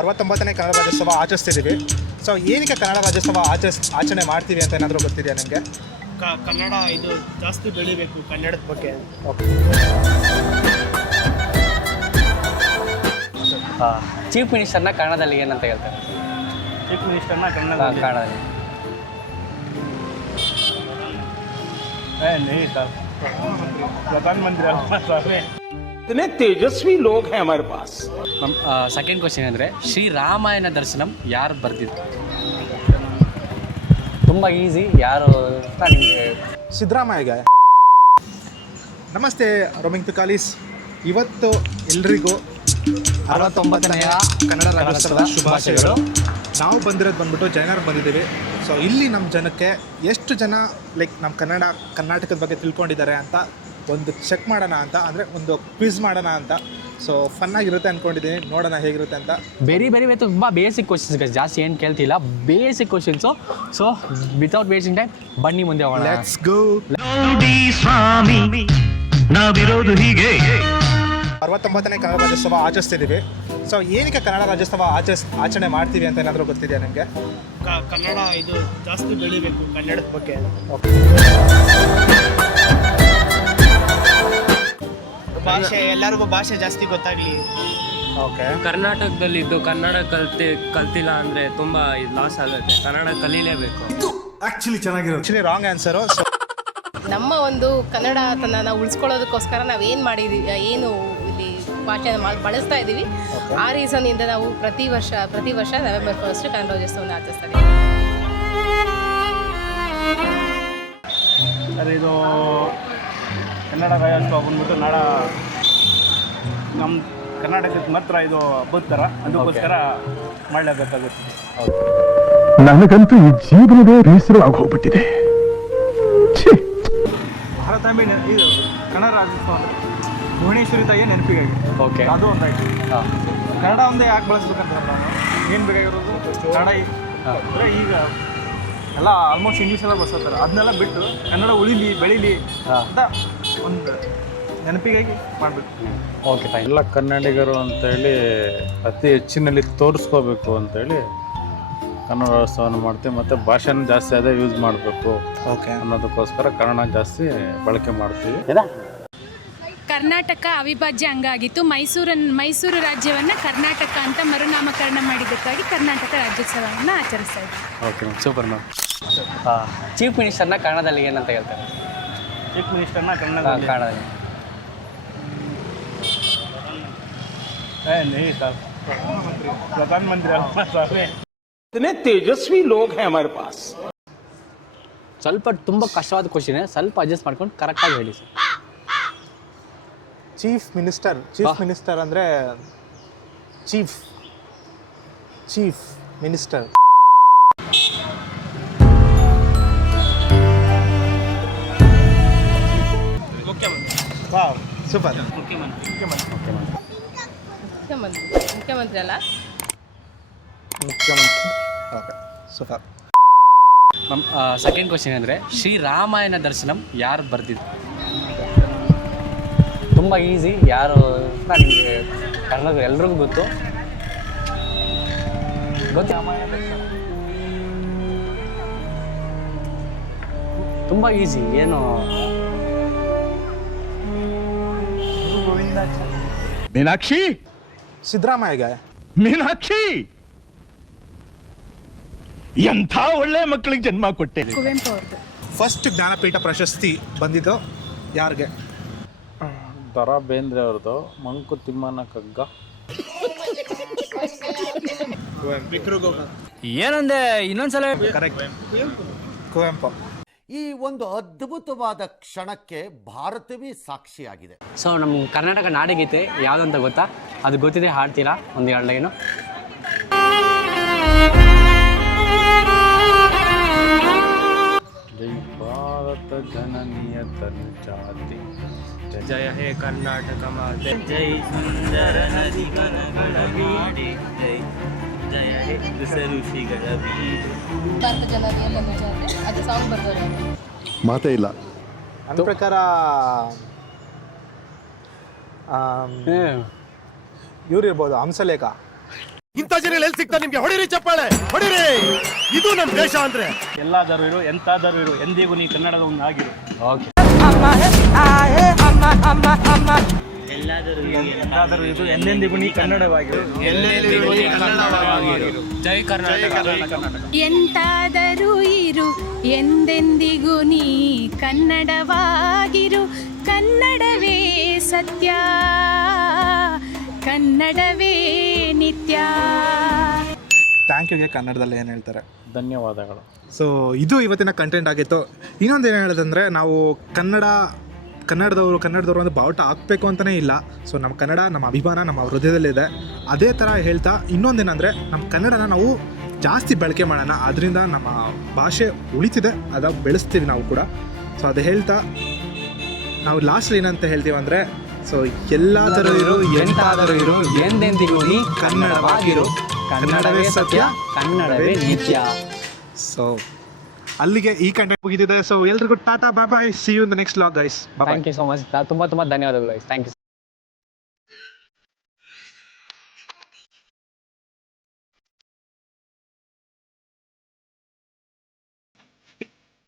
69ನೇ ಕನ್ನಡ ರಾಜ್ಯೋತ್ಸವ ಆಚರಿಸ್ತಿದ್ದೀವಿ. ಸೊ ಏನಕ್ಕೆ ಕನ್ನಡ ರಾಜ್ಯೋತ್ಸವ ಆಚರಣೆ ಮಾಡ್ತೀವಿ ಅಂತ ಏನಾದರೂ ಗೊತ್ತಿದೆಯಾ ನಿಮಗೆ? ಕನ್ನಡ ಇದು ಜಾಸ್ತಿ ಬೆಳಿಬೇಕು ಕನ್ನಡದ ಬಗ್ಗೆ. ಚೀಫ್ ಮಿನಿಸ್ಟರ್ನ ಕನ್ನಡದಲ್ಲಿ ಏನಂತ ಹೇಳ್ತಾರೆ? ಚೀಫ್ ಮಿನಿಸ್ಟರ್ನ ಕನ್ನಡದಲ್ಲಿ नहीं सर, प्रधानमंत्री इतने तेजस्वी लोग हैं हमारे पास. ನಮ್ಮ ಸೆಕೆಂಡ್ ಕ್ವಶನ್ ಅಂದರೆ ಶ್ರೀರಾಮಾಯಣ ದರ್ಶನಂ ಯಾರು ಬರ್ದಿದ್ದು? ತುಂಬ ಈಸಿ, ಯಾರು ನಿಮಗೆ? ಸಿದ್ದರಾಮಯ್ಯಗೆ. ನಮಸ್ತೆ ರೋಮಿಂಗ್ ಪಿಕಾಲೀಸ್. ಇವತ್ತು ಎಲ್ರಿಗೂ 69ನೇ ಕನ್ನಡ ರಾಜ್ಯೋತ್ಸವದ ಶುಭಾಶಯಗಳು. ನಾವು ಬಂದ್ಬಿಟ್ಟು ಜೈನರು ಬಂದಿದ್ದೀವಿ. ಸೊ ಇಲ್ಲಿ ನಮ್ಮ ಜನಕ್ಕೆ ಎಷ್ಟು ಜನ ನಮ್ಮ ಕರ್ನಾಟಕದ ಬಗ್ಗೆ ತಿಳ್ಕೊಂಡಿದ್ದಾರೆ ಅಂತ ಒಂದು ಚೆಕ್ ಮಾಡೋಣ ಅಂತ, ಅಂದರೆ ಒಂದು ಕ್ವಿಝ್ ಮಾಡೋಣ ಅಂತ. ಸೊ ಫನ್ನಾಗಿರುತ್ತೆ ಅಂದ್ಕೊಂಡಿದ್ದೀನಿ, ನೋಡೋಣ ಹೇಗಿರುತ್ತೆ ಅಂತ. ಬೇರೆ ತುಂಬ ಬೇಸಿಕ್ ಕ್ವಶನ್ಸ್, ಜಾಸ್ತಿ ಏನು ಕೇಳ್ತಿಲ್ಲ, basic questions. So without wasting time ಬನ್ನಿ ಮುಂದೆ ಹೋಗೋಣ. Let's go. ನಾವಿರೋದು ಹೀಗೆ. 69ನೇ ಕನ್ನಡ ರಾಜ್ಯೋತ್ಸವ ಆಚರಿಸ್ತಿದ್ದೀವಿ. ಸೊ ಏನಕ್ಕೆ ಕನ್ನಡ ರಾಜ್ಯೋತ್ಸವ ಆಚರಣೆ ಮಾಡ್ತೀವಿ ಅಂತ ಏನಾದರೂ ಗೊತ್ತಿದೆಯಾ ನಿಮಗೆ? ಕನ್ನಡ ಇದು ಜಾಸ್ತಿ ಬೆಳಿಬೇಕು ಕನ್ನಡದ ಬಗ್ಗೆ. ಭಾಷೆ ಎಲ್ಲರಿಗೂ ಭಾಷೆ ಜಾಸ್ತಿ ಗೊತ್ತಾಗಲಿ. ಓಕೆ. ಕರ್ನಾಟಕದಲ್ಲಿ ಇದ್ದು ಕನ್ನಡ ಕಲ್ತಿಲ್ಲ ಅಂದರೆ ತುಂಬ ಲಾಸ್ ಆಗುತ್ತೆ. ಕನ್ನಡ ಕಲೀಲೇಬೇಕು. Actually wrong answer. ನಮ್ಮ ಒಂದು ಕನ್ನಡತನ ಉಳಿಸ್ಕೊಳ್ಳೋದಕ್ಕೋಸ್ಕರ ನಾವು ಏನು ಮಾಡಿದ್ದೀವಿ, ಏನು ಇಲ್ಲಿ ಭಾಷೆನ ಬಳಸ್ತಾ ಇದ್ದೀವಿ, ಆ ರೀಸನ್ನಿಂದ ನಾವು ಪ್ರತಿ ವರ್ಷ ನವೆಂಬರ್ 1 ಕನ್ನಡ ರಾಜ್ಯೋತ್ಸವವನ್ನು ಆಚರಿಸ್ತಾ ಇದ್ದೀವಿ. ಸರ್, ಇದು ಕನ್ನಡ ರಾಜ್ಯೋತ್ಸವ ಬಂದ್ಬಿಟ್ಟು ನಮ್ಮ ಕರ್ನಾಟಕಕ್ಕೆ ಮಾತ್ರ ಇದು ಹಬ್ಬದ ಥರ, ಅದಕ್ಕೋಸ್ಕರ ಮಾಡಲೇಬೇಕಾಗುತ್ತೆ. ನನಗಂತೂ ಈ ಜೀವನವೇ ಬೇಸರವಾಗಿ ಹೋಗ್ಬಿಟ್ಟಿದೆ. ಭಾರತಾಂಬೆ ಇದು ಕನ್ನಡ ರಾಜ್ಯೋತ್ಸವ ಅಂದರೆ ಭುವನೇಶ್ವರಿ ತಾಯಿಯ ನೆನಪಿಗಾಗಿ. ಓಕೆ, ಅದು ಒಂದಾಯ್ತು. ಕನ್ನಡ ಒಂದೇ ಯಾಕೆ ಬಳಸ್ಬೇಕಂತಂದ್ರೆ ನಾವು ಏನು ಬೇಕಾಗಿರೋದು ಕನ್ನಡ. ಅಂದರೆ ಈಗ ಎಲ್ಲ ಆಲ್ಮೋಸ್ಟ್ ಇಂಗ್ಲೀಷೆಲ್ಲ ಬಳಸ್ತಾರೆ, ಅದನ್ನೆಲ್ಲ ಬಿಟ್ಟು ಕನ್ನಡ ಉಳಿಲಿ ಬೆಳೀಲಿ ಅಂತ ಒಂದು ನೆನಪಿಗಾಗಿ ಮಾಡಬೇಕು. Okay fine. ಎಲ್ಲ ಕನ್ನಡಿಗರು ಅಂತೇಳಿ ಅತಿ ಹೆಚ್ಚಿನಲ್ಲಿ ತೋರಿಸ್ಕೋಬೇಕು ಅಂತೇಳಿ ಕನ್ನಡ ರಾಜ್ಯೋತ್ಸವವನ್ನು ಮಾಡ್ತೀವಿ. ಮತ್ತು ಭಾಷೆನ ಜಾಸ್ತಿ ಅದೇ ಯೂಸ್ ಮಾಡಬೇಕು ಅನ್ನೋದಕ್ಕೋಸ್ಕರ ಕನ್ನಡ ಜಾಸ್ತಿ ಬಳಕೆ ಮಾಡ್ತೀವಿ. ಕರ್ನಾಟಕ ಅವಿಭಾಜ್ಯ ಅಂಗ ಆಗಿತ್ತು. ಮೈಸೂರು ರಾಜ್ಯವನ್ನು ಕರ್ನಾಟಕ ಅಂತ ಮರುನಾಮಕರಣ ಮಾಡಿದ್ದಕ್ಕಾಗಿ ಕರ್ನಾಟಕ ರಾಜ್ಯೋತ್ಸವವನ್ನು ಆಚರಿಸ್ತಾ ಇದ್ದೀವಿ. Okay ma'am, super ma'am. Chief ಮಿನಿಸ್ಟರ್ನ ಕನ್ನಡದಲ್ಲಿ ಏನಂತ ಹೇಳ್ತಾರೆ? ಚೀಫ್ ಮಿನಿಸ್ಟರ್ನ ಕನ್ನಡದಲ್ಲಿ नहीं सर, प्रधानमंत्री इतने तेजस्वी लोग हैं हमारे पास. ಸ್ವಲ್ಪ ತುಂಬ ಕಷ್ಟವಾದ ಕ್ವಶನ್, ಸ್ವಲ್ಪ ಅಡ್ಜಸ್ಟ್ ಮಾಡ್ಕೊಂಡು ಕರೆಕ್ಟಾಗಿ ಹೇಳಿ ಸರ್. ಚೀಫ್ ಮಿನಿಸ್ಟರ್ ಅಂದರೆ ಚೀಫ್ ಮಿನಿಸ್ಟರ್. Wow, super. ಮುಖ್ಯಮಂತ್ರಿ ಅಲ್ಲ, ಮುಖ್ಯಮಂತ್ರಿ. Okay, super. ನಮ್ಮ ಸೆಕೆಂಡ್ ಕ್ವಶನ್ ಅಂದರೆ ಶ್ರೀರಾಮಾಯಣ ದರ್ಶನಂ ಯಾರು ಬರ್ದಿದ್ದು? ತುಂಬ ಈಸಿ, ಯಾರು ನಿಮಗೆ ಕನ್ನಡ ಎಲ್ರಿಗೂ ಗೊತ್ತು. ತುಂಬ ಈಸಿ, ಏನು ಮೀನಾಕ್ಷಿ. ಸಿದ್ದರಾಮಯ್ಯಗೆ. ಮೀನಾಕ್ಷಿ, ಎಂಥ ಒಳ್ಳೆ ಮಕ್ಕಳಿಗೆ ಜನ್ಮ ಕೊಟ್ಟೆ. ಕುವೆಂಪು ಅವ್ರದ್ದು. ಫಸ್ಟ್ ಜ್ಞಾನಪೀಠ ಪ್ರಶಸ್ತಿ ಬಂದಿದ್ದು ಯಾರಿಗೆ? ದರ ಬೇಂದ್ರೆ ಅವ್ರದ್ದು ಮಂಕುತಿಮ್ಮನ ಕಗ್ಗ. ಏನಂದೆ ಇನ್ನೊಂದ್ಸಲ? ಕರೆಕ್ಟ್, ಕುವೆಂಪು. ಈ ಒಂದು ಅದ್ಭುತವಾದ ಕ್ಷಣಕ್ಕೆ ಭಾರತವೇ ಸಾಕ್ಷಿಯಾಗಿದೆ. ಸೊ ನಮ್ಮ ಕರ್ನಾಟಕ ನಾಡಗೀತೆ ಯಾವುದಂತ ಗೊತ್ತಾ? ಅದು ಗೊತ್ತಿದೆ, ಹಾಡ್ತೀರಾ ಒಂದು 2 ಲೈನು? ಜೈ ಭಾರತ ಜನನಿಯ ತನು ಜಾತಿ, ಜಯ ಹೇ ಕರ್ನಾಟಕ ಮಾತೆ, ಜೈ ಸುಂದರ ನದಿಗಳ ಬೀಡಿ, ಜಯ ಹೇ ಋಷಿಗಳ ಬೀಡಿ. ಭಾರತ ಜನನಿಯ ತನು ಜಾತೆ, ಅದು ಸಾಂಗ್ ಬರ್ಬೋದು. ಮಾತೇ ಇಲ್ಲ. ನನ್ನ ಪ್ರಕಾರ ಇವ್ರು ಇರ್ಬೋದು, ಹಂಸಲೇಖ. ಇಂಥ ಜನ ಎಲ್ಲಿ ಸಿಗ್ತಾರೆ ನಿಮ್ಗೆ? ಹೊಡಿರಿ ಚಪ್ಪಾಳೆ, ಹೊಡಿರಿ. ಇದು ನಮ್ಮ ದೇಶ ಅಂದ್ರೆ. ಎಲ್ಲಾದರೂ ಇರು, ಎಂತಾದರೂ ಇರು, ಎಂದಿಗೂ ನೀ ಕನ್ನಡದ ಒಂದು ಆಗಿರು. ಓಕೆ ಎಂತಾದರೂ ಇದು, ಎಂದೆಂದಿಗೂ ನೀ ಕನ್ನಡವಾಗಿರು. ಜೈ ಕರ್ನಾಟಕ. ಎಂತಾದರೂ ಇರು ಎಂದೆಂದಿಗೂ ನೀ ಕನ್ನಡವಾಗಿರು. ಕನ್ನಡವೇ ಸತ್ಯ, ಕನ್ನಡವೇ ನಿತ್ಯ. ಥ್ಯಾಂಕ್ ಯುಗೆ ಕನ್ನಡದಲ್ಲಿ ಏನು ಹೇಳ್ತಾರೆ? ಧನ್ಯವಾದಗಳು. ಸೊ ಇದು ಇವತ್ತಿನ ಕಂಟೆಂಟ್ ಆಗಿತ್ತು. ಇನ್ನೊಂದು ಏನು ಹೇಳೋದಂದರೆ, ನಾವು ಕನ್ನಡದವರು ಒಂದು ಬಾವುಟ ಹಾಕಬೇಕು ಅಂತಲೇ ಇಲ್ಲ. ಸೊ ನಮ್ಮ ಕನ್ನಡ ನಮ್ಮ ಅಭಿಮಾನ ನಮ್ಮ ಹೃದಯದಲ್ಲಿದೆ. ಅದೇ ಥರ ಹೇಳ್ತಾ ಇನ್ನೊಂದೇನೆಂದರೆ, ನಮ್ಮ ಕನ್ನಡನ ನಾವು ಜಾಸ್ತಿ ಬಳಕೆ ಮಾಡೋಣ. ಅದರಿಂದ ನಮ್ಮ ಭಾಷೆ ಉಳಿತಿದೆ, ಅದ ಬೆಳೆಸ್ತೀವಿ ನಾವು ಕೂಡ. ಸೊ ಅದು ಹೇಳ್ತಾ ನಾವು ಲಾಸ್ಟ್ ಏನಂತ ಹೇಳ್ತೀವಿ ಅಂದರೆ, ಸೊ ಎಲ್ಲಾದರೂ ಇರು, ಎಂತಾದರೂ ಇರು, ಎಂದೆಂದಿಗೂ ನೀ ಕನ್ನಡವಾಗಿರು. ಕನ್ನಡವೇ ಸತ್ಯ, ಕನ್ನಡವೇ ನಿತ್ಯ. ಸೊ ಅಲ್ಲಿಗೆ ಈ ಕಂಟೆಂಟ್ ಮುಗಿದಿದೆ. ಸೊ ಎಲ್ರಿಗೂ tata, bye bye, see you in the next vlog guys. Thank you so much. ತುಂಬ ಧನ್ಯವಾದಗಳು ಗೈಸ್. Thank you.